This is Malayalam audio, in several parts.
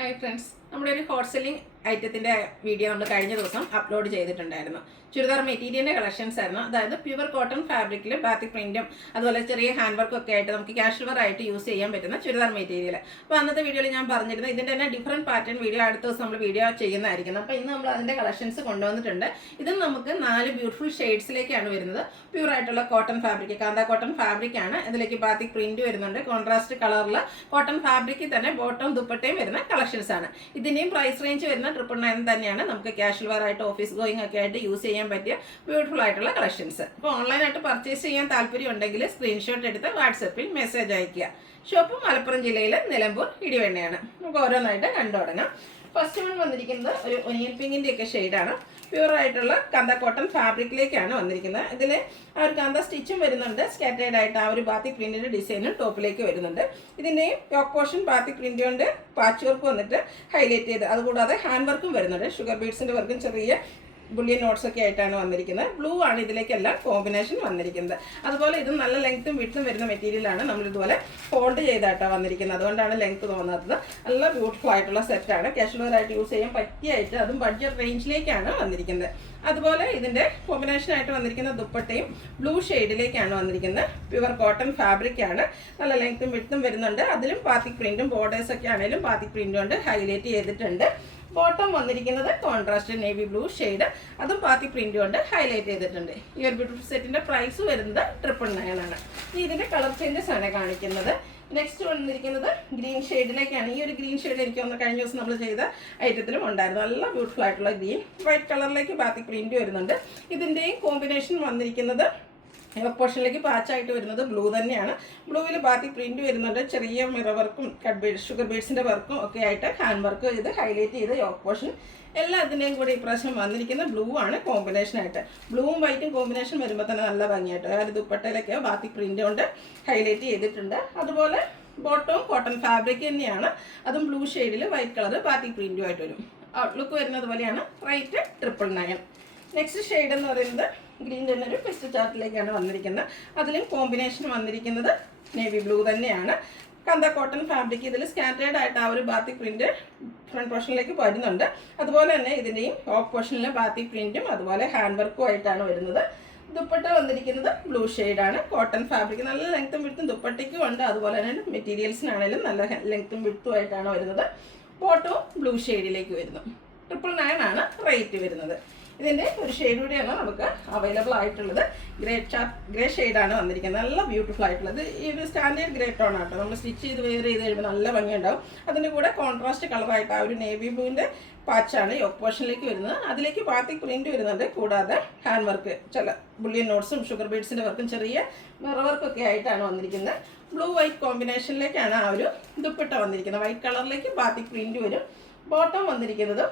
ഹായ് ഫ്രണ്ട്സ്, നമ്മുടെ ഒരു ഹോട്ട് സെല്ലിംഗ് ഐറ്റത്തിൻ്റെ വീഡിയോ നമ്മൾ കഴിഞ്ഞ ദിവസം അപ്ലോഡ് ചെയ്തിട്ടുണ്ടായിരുന്നു. ചുരിദാർ മെറ്റീരിയലിൻ്റെ കളക്ഷൻസ് ആയിരുന്നു. അതായത് പ്യുവർ കോട്ടൺ ഫാബ്രിക്കിൽ ബാത്തിക് പ്രിൻറ്റും അതുപോലെ ചെറിയ ഹാൻഡ് വർക്കും ഒക്കെ ആയിട്ട് നമുക്ക് കാഷ്വൽ ആയിട്ട് യൂസ് ചെയ്യാൻ പറ്റുന്ന ചുരിദാർ മെറ്റീരിയൽ. അപ്പോൾ അന്നത്തെ വീഡിയോയിൽ ഞാൻ പറഞ്ഞിരുന്നു ഇതിൻ്റെ തന്നെ ഡിഫറൻറ്റ് പാറ്റേൺ വീഡിയോ അടുത്ത ദിവസം നമ്മൾ വീഡിയോ ചെയ്യുന്നതായിരിക്കും. അപ്പോൾ ഇന്ന് നമ്മൾ അതിൻ്റെ കളക്ഷൻസ് കൊണ്ടുവന്നിട്ടുണ്ട്. ഇതും നമുക്ക് 4 ബ്യൂട്ടിഫുൾ ഷെയ്ഡ്സിലേക്കാണ് വരുന്നത്. പ്യൂർ ആയിട്ടുള്ള കോട്ടൺ ഫാബ്രിക്, കാന്ത കോട്ടൺ ഫാബ്രിക് ആണ്. ഇതിലേക്ക് ബാത്തിക് പ്രിന്റ് വരുന്നുണ്ട്. കോൺട്രാസ്റ്റ് കളറിൽ കോട്ടൺ ഫാബ്രിക്കിൽ തന്നെ ബോട്ടം ദുപ്പട്ടയും വരുന്ന കളക്ഷൻസ് ആണ്. ഇതിൻ്റെയും പ്രൈസ് റേഞ്ച് വരുന്ന 999 തന്നെയാണ്. നമുക്ക് കാഷ്വൽ വെയർ ആയിട്ട് ഓഫീസ് ഗോയിങ് ഒക്കെ ആയിട്ട് യൂസ് ചെയ്യാൻ പറ്റിയ ബ്യൂട്ടിഫുൾ ആയിട്ടുള്ള കളക്ഷൻസ്. അപ്പോൾ ഓൺലൈനായിട്ട് പർച്ചേസ് ചെയ്യാൻ താല്പര്യം ഉണ്ടെങ്കിൽ സ്ക്രീൻഷോട്ട് എടുത്ത് വാട്സപ്പിൽ മെസ്സേജ് അയയ്ക്കുക. ഷോപ്പ് മലപ്പുറം ജില്ലയിൽ നിലമ്പൂർ ഇടിവെണ്ണയാണ്. നമുക്ക് ഓരോന്നായിട്ട് കണ്ടു തുടങ്ങാം. ഫസ്റ്റ് വൺ വന്നിരിക്കുന്നത് ഒരു ഒനിയൻ പിങ്കിൻ്റെ ഒക്കെ ഷെയ്ഡാണ്. പ്യൂർ ആയിട്ടുള്ള കാന്ത കോട്ടൺ ഫാബ്രിക്കിലേക്കാണ് വന്നിരിക്കുന്നത്. ഇതിൽ ആ ഒരു കാന്ത സ്റ്റിച്ചും വരുന്നുണ്ട്. സ്കാറ്റേഡ് ആയിട്ട് ആ ഒരു ബാത്തിക് പ്രിന്റിന്റെ ഡിസൈനും ടോപ്പിലേക്ക് വരുന്നുണ്ട്. ഇതിൻ്റെയും യോക്ക് പോർഷൻ ബാത്തിക് പ്രിന്റ് കൊണ്ട് പാച്ച് വർക്ക് വന്നിട്ട് ഹൈലൈറ്റ് ചെയ്ത്, അതുകൂടാതെ ഹാൻഡ് വർക്കും വരുന്നുണ്ട്. ഷുഗർ ബീഡ്സിന്റെ വർക്കും ചെറിയ ബുള്ളിയൻ നോട്ട്സ് ഒക്കെ ആയിട്ടാണ് വന്നിരിക്കുന്നത്. ബ്ലൂ ആണ് ഇതിലേക്കെല്ലാം കോമ്പിനേഷൻ വന്നിരിക്കുന്നത്. അതുപോലെ ഇത് നല്ല ലെങ്ത്തും വിഡ്ത്തും വരുന്ന മെറ്റീരിയലാണ്. നമ്മൾ ഇതുപോലെ ഫോൾഡ് ചെയ്തായിട്ടാണ് വന്നിരിക്കുന്നത്. അതുകൊണ്ടാണ് ലെങ്ത്ത് തോന്നാത്തത്. നല്ല ബ്യൂട്ടിഫുൾ ആയിട്ടുള്ള സെറ്റാണ്. കാഷ്വൽ ആയിട്ട് യൂസ് ചെയ്യാൻ പറ്റിയായിട്ട്, അതും ബഡ്ജറ്റ് റേഞ്ചിലേക്കാണ് വന്നിരിക്കുന്നത്. അതുപോലെ ഇതിൻ്റെ കോമ്പിനേഷൻ ആയിട്ട് വന്നിരിക്കുന്ന ദുപ്പട്ടയും ബ്ലൂ ഷെയ്ഡിലേക്കാണ് വന്നിരിക്കുന്നത്. പ്യുവർ കോട്ടൺ ഫാബ്രിക് ആണ്. നല്ല ലെങ്ത്തും വിഡ്ത്തും വരുന്നുണ്ട്. അതിലും ബാത്തിക് പ്രിന്റും ബോർഡേഴ്സ് ഒക്കെ ആണെങ്കിലും ബാത്തിക് പ്രിന്റ് കൊണ്ട് ഹൈലൈറ്റ് ചെയ്തിട്ടുണ്ട്. ബോട്ടം വന്നിരിക്കുന്നത് കോൺട്രാസ്റ്റ് നേവി ബ്ലൂ ഷെയ്ഡ്, അതും ബാത്തിക് പ്രിന്റ് കൊണ്ട് ഹൈലൈറ്റ് ചെയ്തിട്ടുണ്ട്. ഈ ഒരു ബ്യൂട്ടിഫുൾ സെറ്റിന്റെ പ്രൈസ് വരുന്നത് 999 ആണ്. ഇനി ഇതിന്റെ കളർ ചേഞ്ചസ് ആണ് കാണിക്കുന്നത്. നെക്സ്റ്റ് വന്നിരിക്കുന്നത് ഗ്രീൻ ഷെയ്ഡിലേക്കാണ്. ഈ ഒരു ഗ്രീൻ ഷെയ്ഡ് എനിക്ക് ഒന്ന് കഴിഞ്ഞ ദിവസം നമ്മൾ ചെയ്ത ഐറ്റത്തിലും ഉണ്ടായിരുന്നു. നല്ല ബ്യൂട്ടിഫുൾ ആയിട്ടുള്ള ഗ്രീൻ. വൈറ്റ് കളറിലേക്ക് ബാത്തിക് പ്രിന്റ് വരുന്നുണ്ട്. ഇതിൻ്റെയും കോമ്പിനേഷൻ വന്നിരിക്കുന്നത് പോർഷനിലേക്ക് പാച്ചായിട്ട് വരുന്നത് ബ്ലൂ തന്നെയാണ്. ബ്ലൂവിൽ ബാത്തിക് പ്രിന്റ് വരുന്നുണ്ട്. ചെറിയ മിറർ വർക്കും കട്ട് ബീഡ്സ്, ഷുഗർ ബീഡ്സിന്റെ വർക്കും ഒക്കെ ആയിട്ട് ഹാൻഡ് വർക്ക് ചെയ്ത് ഹൈലൈറ്റ് ചെയ്ത് യോക്ക് പോർഷൻ എല്ലാത്തിൻ്റെയും കൂടി ഇപ്രാവശ്യം വന്നിരിക്കുന്ന ബ്ലൂ ആണ് കോമ്പിനേഷൻ ആയിട്ട്. ബ്ലൂവും വൈറ്റും കോമ്പിനേഷൻ വരുമ്പോൾ തന്നെ നല്ല ഭംഗിയായിട്ട് ആ ഒരു ദുപ്പട്ടയിലൊക്കെ ബാത്തിക് പ്രിന്റ് കൊണ്ട് ഹൈലൈറ്റ് ചെയ്തിട്ടുണ്ട്. അതുപോലെ ബോട്ടവും കോട്ടൺ ഫാബ്രിക് തന്നെയാണ്. അതും ബ്ലൂ ഷെയ്ഡിൽ വൈറ്റ് കളർ ബാത്തിക് പ്രിന്റും ആയിട്ട് വരും. ഔട്ട്ലുക്ക് വരുന്നത് പോലെയാണ്. റേറ്റ് 999. നെക്സ്റ്റ് ഷെയ്ഡ് എന്ന് പറയുന്നത് ഗ്രീൻ തന്നെ ഒരു പെസ്റ്റ് ചാർട്ടിലേക്കാണ് വന്നിരിക്കുന്നത്. അതിലും കോമ്പിനേഷൻ വന്നിരിക്കുന്നത് നേവി ബ്ലൂ തന്നെയാണ്. കാന്ത കോട്ടൺ ഫാബ്രിക്. ഇതിൽ സ്കാറ്റേഡ് ആയിട്ട് ആ ഒരു ബാത്തിക് പ്രിന്റ് ഫ്രണ്ട് പോർഷനിലേക്ക് വരുന്നുണ്ട്. അതുപോലെ തന്നെ ഇതിൻ്റെയും ടോപ്പ് പോർഷനിൽ ബാത്തിക് പ്രിന്റും അതുപോലെ ഹാൻഡ് വർക്കും ആയിട്ടാണ് വരുന്നത്. ദുപ്പട്ട വന്നിരിക്കുന്നത് ബ്ലൂ ഷെയ്ഡാണ്. Cotton fabric. നല്ല ലെങ്ത്തും വിഡ്ത്തും ദുപ്പട്ടയ്ക്കും ഉണ്ട്. അതുപോലെ തന്നെ മെറ്റീരിയൽസിനാണെങ്കിലും നല്ല ലെങ്ത്തും വിഡ്ത്തും ആയിട്ടാണ് വരുന്നത്. ബോട്ടവും ബ്ലൂ ഷെയ്ഡിലേക്ക് വരുന്നു. 999 ആണ് റേറ്റ് വരുന്നത്. ഇതിൻ്റെ ഒരു ഷെയ്ഡ് കൂടിയാണ് നമുക്ക് അവൈലബിൾ ആയിട്ടുള്ളത്. ഗ്രേ ഷെയ്ഡാണ് വന്നിരിക്കുന്നത്. നല്ല ബ്യൂട്ടിഫുൾ ആയിട്ടുള്ളത്. ഈ ഒരു സ്റ്റാൻഡേർഡ് ഗ്രേ ടോൺ ആട്ടോ. നമ്മൾ സ്റ്റിച്ച് ചെയ്ത് വെയർ ചെയ്ത് കഴിയുമ്പോൾ നല്ല ഭംഗിയുണ്ടാവും. അതിൻ്റെ കൂടെ കോൺട്രാസ്റ്റ് കളറായിട്ട് ആ ഒരു നേവി ബ്ലൂവിൻ്റെ പാച്ചാണ് യോക്ക് പോർഷനിലേക്ക് വരുന്നത്. അതിലേക്ക് ബാത്തിക് പ്രിന്റ് വരുന്നുണ്ട്. കൂടാതെ ഹാൻഡ് വർക്ക്, ചില ബുള്ളിയൻ നോട്ട്സും ഷുഗർ ബീഡ്സിൻ്റെ വർക്കും ചെറിയ മിറർ വർക്കൊക്കെ ആയിട്ടാണ് വന്നിരിക്കുന്നത്. ബ്ലൂ വൈറ്റ് കോമ്പിനേഷനിലേക്കാണ് ആ ഒരു ദുപ്പട്ട വന്നിരിക്കുന്നത്. വൈറ്റ് കളറിലേക്ക് ബാത്തിക് പ്രിന്റ് വരും. ബോട്ടം വന്നിരിക്കുന്നത്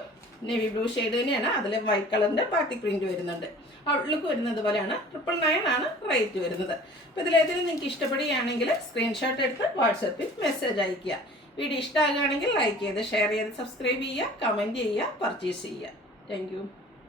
നേവി ബ്ലൂ ഷെയ്ഡ് തന്നെയാണ്. അതിൽ വൈറ്റ് കളറിൻ്റെ ബാത്തിക് പ്രിന്റ് വരുന്നുണ്ട്. ഔട്ട്ലുക്ക് വരുന്നത് പോലെയാണ്. 999 ആണ് റേറ്റ് വരുന്നത്. അപ്പോൾ ഇതിലേതെങ്കിലും നിങ്ങൾക്ക് ഇഷ്ടപ്പെടുകയാണെങ്കിൽ സ്ക്രീൻഷോട്ട് എടുത്ത് വാട്സപ്പിൽ മെസ്സേജ് അയയ്ക്കുക. വീഡിയോ ഇഷ്ടമാകുകയാണെങ്കിൽ ലൈക്ക് ചെയ്ത് ഷെയർ ചെയ്ത് സബ്സ്ക്രൈബ് ചെയ്യുക, കമൻറ്റ് ചെയ്യുക, പർച്ചേസ് ചെയ്യുക. താങ്ക്